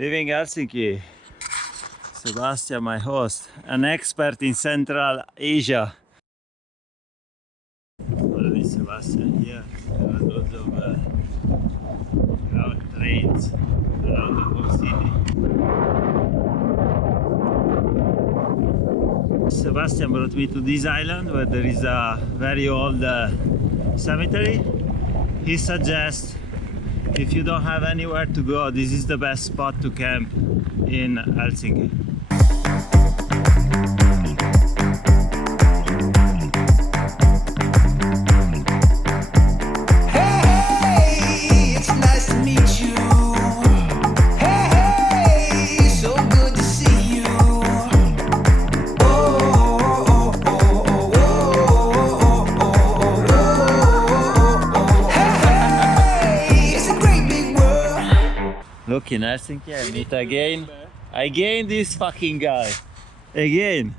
Leaving Helsinki. Sebastian, my host, an expert in Central Asia. Already Sebastian here. There are loads of trains around the whole city. Sebastian brought me to this island where there is a very old cemetery. He suggests if you don't have anywhere to go, this is the best spot to camp in Helsinki. Look, in Helsinki I meet again this fucking guy. Again.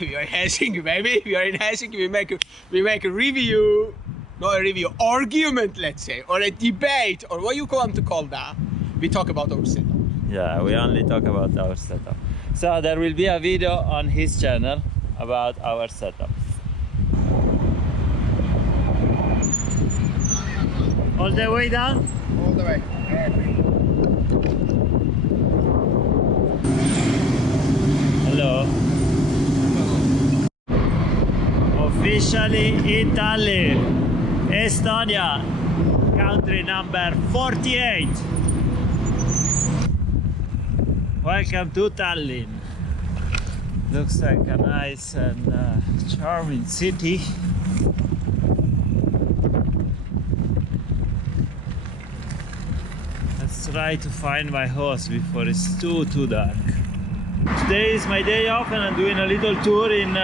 We are in Helsinki, baby. We are in Helsinki. We make a review, not a review, argument, let's say, or a debate, or what you want to call that. We talk about our setup. Yeah, we only talk about our setup. So there will be a video on his channel about our setup. All the way down? All the way. Hello. Officially in Tallinn, Estonia, country number 48. Welcome to Tallinn. Looks like a nice and charming city. Let's try to find my house before it's too dark. Today is my day off and I'm doing a little tour in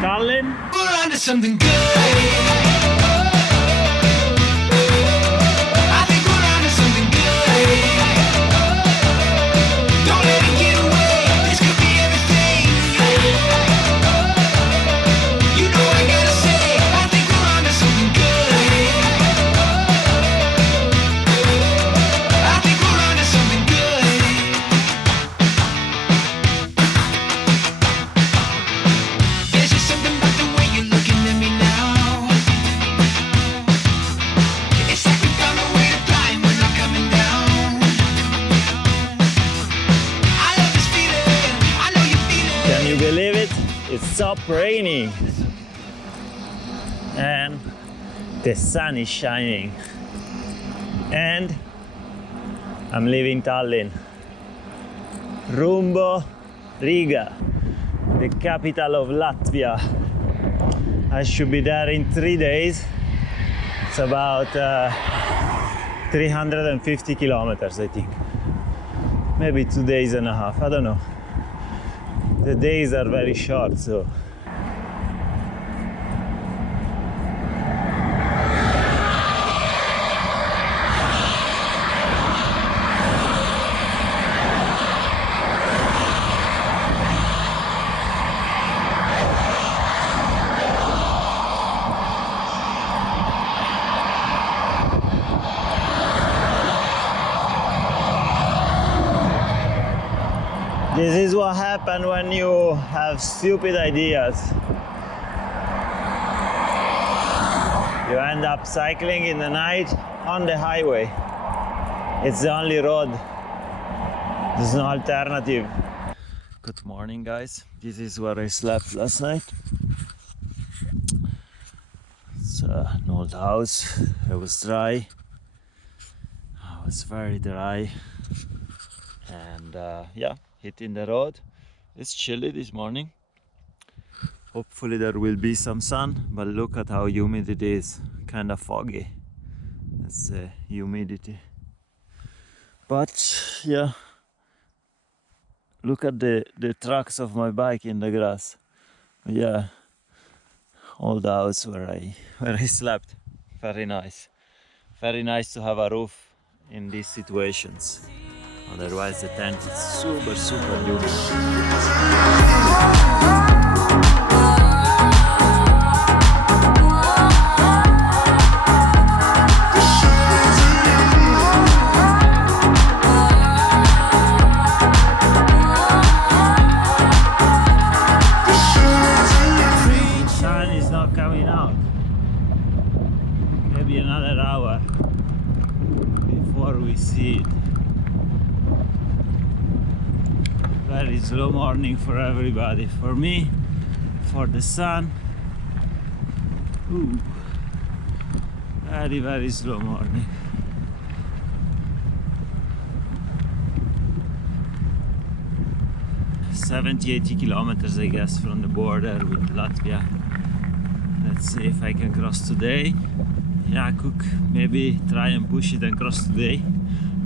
Tallinn. We're onto something good. I think we're onto something good. Don't let it get away. This could be everything. You know I gotta say, I think we're onto something good. I think we're onto something good. There's just something about the way you're looking at me now. It's like we found a way to fly and we're not coming down. I love this feeling, I know you feel it. Can you believe it? It stopped raining and the sun is shining and I'm leaving Tallinn. Rumbo Riga, the capital of Latvia. I should be there in 3 days. It's about 350 kilometers, I think. Maybe 2 days and a half, I don't know. The days are very short, so. This is what happens when you have stupid ideas. You end up cycling in the night on the highway. It's the only road. There's no alternative. Good morning, guys. This is where I slept last night. It's an old house. It was dry. It was very dry. And yeah. Hitting the road. It's chilly this morning. Hopefully there will be some sun, but look at how humid it is. Kind of foggy. That's the humidity. But yeah, look at the tracks of my bike in the grass. Yeah, old house where I slept. Very nice. Very nice to have a roof in these situations. Otherwise the tent is super humid. more we see it. Very slow morning for everybody. For me, for the sun. Ooh. Very, very slow morning. $70-80 kilometers, I guess, from the border with Latvia. Let's see if I can cross today. Yeah, cook, maybe try and push it and cross today.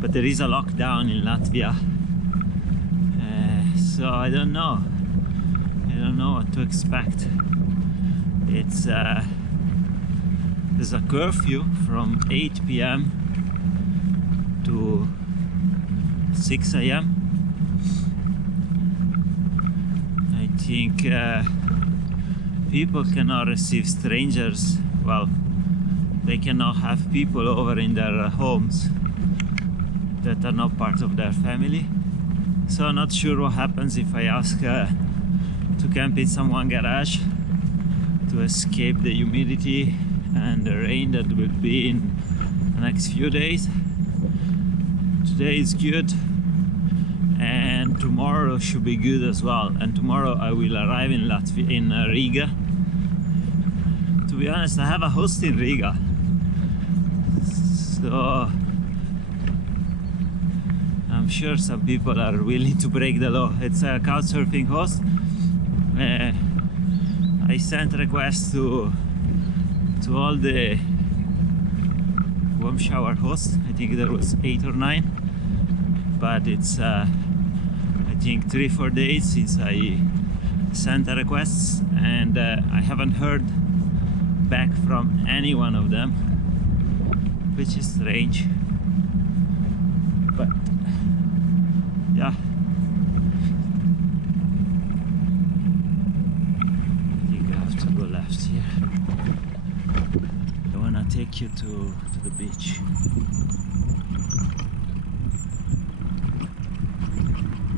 But there is a lockdown in Latvia. So I don't know. I don't know what to expect. It's there's a curfew from 8 p.m. to 6 a.m. I think people cannot receive strangers. Well, they cannot have people over in their homes that are not part of their family. So I'm not sure what happens if I ask to camp in someone's garage to escape the humidity and the rain that will be in the next few days. Today is good and tomorrow should be good as well. And tomorrow I will arrive in Latvia, in Riga. To be honest, I have a host in Riga, so I'm sure some people are willing to break the law. It's a couchsurfing host. I sent requests to all the warm shower hosts. I think there was 8 or 9, but it's I think 3-4 days since I sent the requests, and I haven't heard back from any one of them, which is strange. But yeah, I think I have to go left here. I wanna take you to the beach.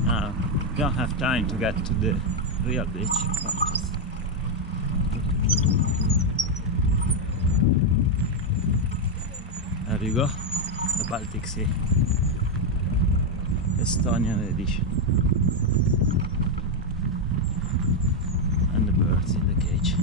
Now, don't have time to get to the real beach. But just there you go, the Baltic Sea. Estonian edition. And the birds in the cage.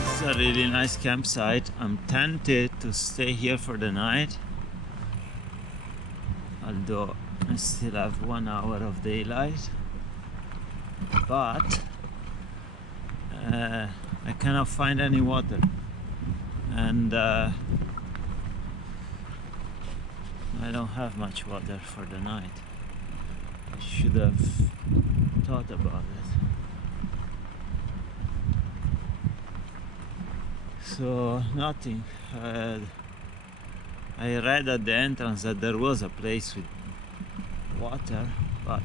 This is a really nice campsite. I'm tempted to stay here for the night, although I still have 1 hour of daylight, but I cannot find any water, and I don't have much water for the night. I should have thought about it. So nothing. I read at the entrance that there was a place with water, but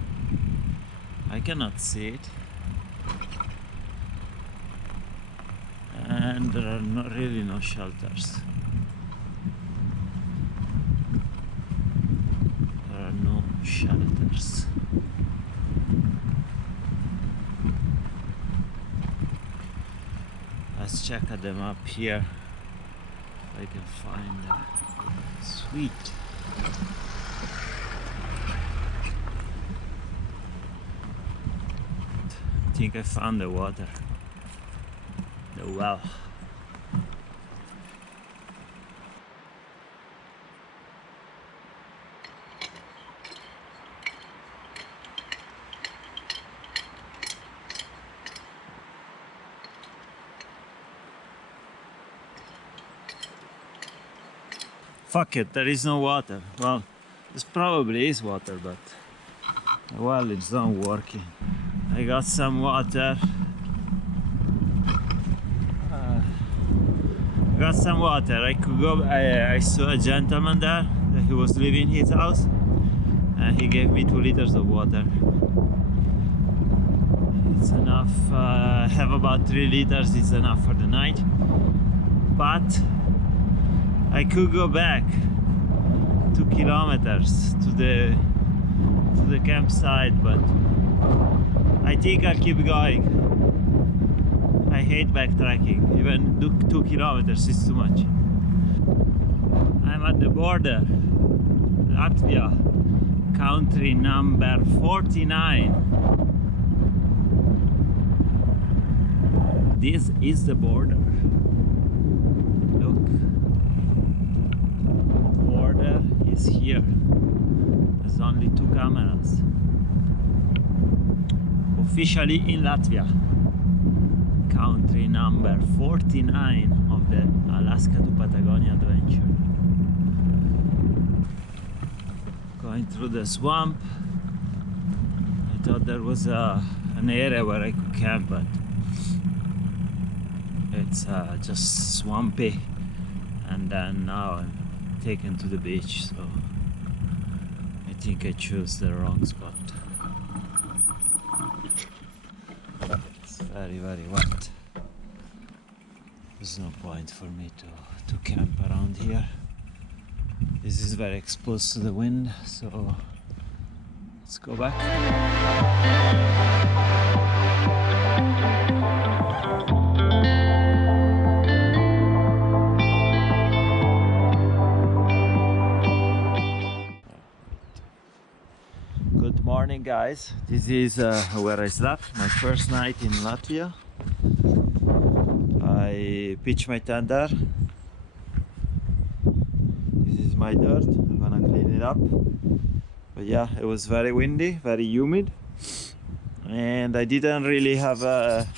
I cannot see it. And there are really no shelters. There are no shelters. Let's check at the map here if I can find them. Sweet. I think I found the water. The well. Fuck it, there is no water. Well, this probably is water, but the well is not working. I got some water. Got some water. I could go. I saw a gentleman there that he was leaving his house, and he gave me 2 liters of water. It's enough. I have about 3 liters. It's enough for the night. but I could go back 2 kilometers to the campsite, but I think I'll keep going. I hate backtracking. Even 2 kilometers is too much. I'm at the border, Latvia, country number 49. This is the border. Look, border is here. There's only 2 cameras. Officially in Latvia, country number 49 of the Alaska to Patagonia adventure. Going through the swamp. I thought there was an area where I could camp, but it's just swampy, and then now I'm taken to the beach, so I think I chose the wrong spot. It's very, very wet. There's no point for me to camp around here. This is very exposed to the wind, so let's go back. Good morning, guys. This is where I slept, my first night in Latvia. I pitched my tent there. This is my dirt. I'm gonna clean it up. But yeah, it was very windy, very humid, and I didn't really have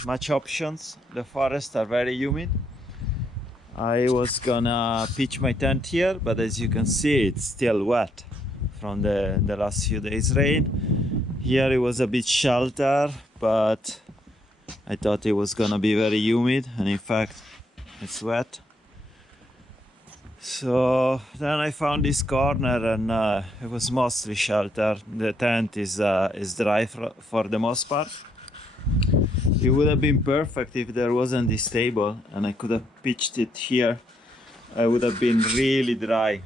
much options. The forests are very humid. I was gonna pitch my tent here, but as you can see, it's still wet from the last few days rain. Here it was a bit shelter, but I thought it was gonna be very humid, and in fact it's wet. So then I found this corner, and it was mostly shelter. The tent is dry for the most part. It would have been perfect if there wasn't this table and I could have pitched it here. I would have been really dry.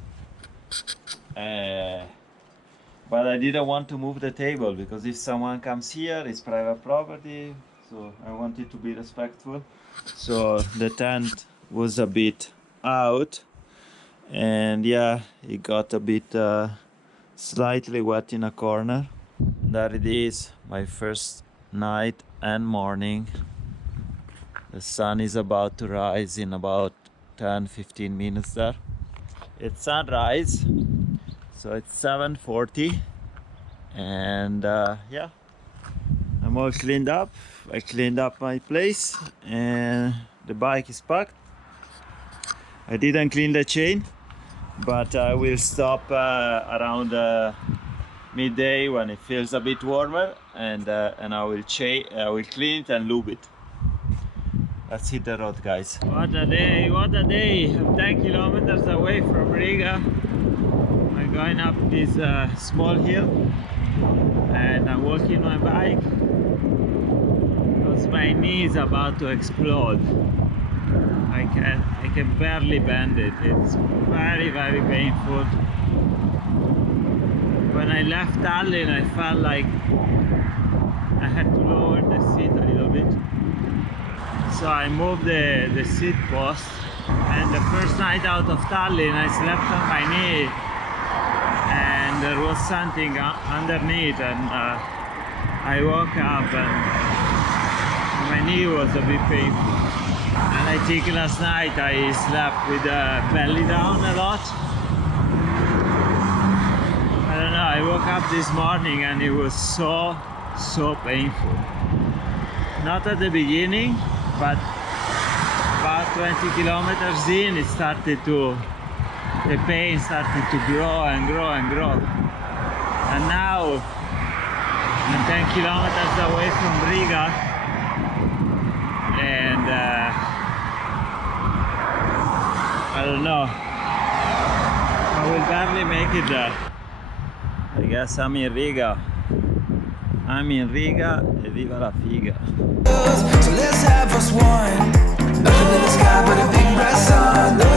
But I didn't want to move the table because if someone comes here, it's private property. So I wanted to be respectful. So the tent was a bit out. And yeah, it got a bit slightly wet in a corner. There it is, my first night and morning. The sun is about to rise in about 10-15 minutes there. It's sunrise, so it's 7:40, and yeah, I'm all cleaned up. I cleaned up my place, and the bike is packed. I didn't clean the chain, but I will stop around midday when it feels a bit warmer, and I will clean it and lube it. Let's hit the road, guys. What a day, what a day. I'm 10 kilometers away from Riga. I'm going up this small hill, and I'm walking my bike because my knee is about to explode. I can barely bend it. It's very, very painful. When I left Tallinn, I felt like I had to lower the seat a little bit. So I moved the seat post, and the first night out of Tallinn I slept on my knee, and there was something underneath, and I woke up and my knee was a bit painful. And I think last night I slept with the belly down a lot. I don't know, I woke up this morning and it was so painful. Not at the beginning, but about 20 kilometers in, the pain started to grow and grow and grow. And now I'm 10 kilometers away from Riga, and I don't know, I will barely make it there. I guess I'm in Riga. I'm in Riga. It Viva la figa. So let's have us one. Nothing in the sky but a big bright sun.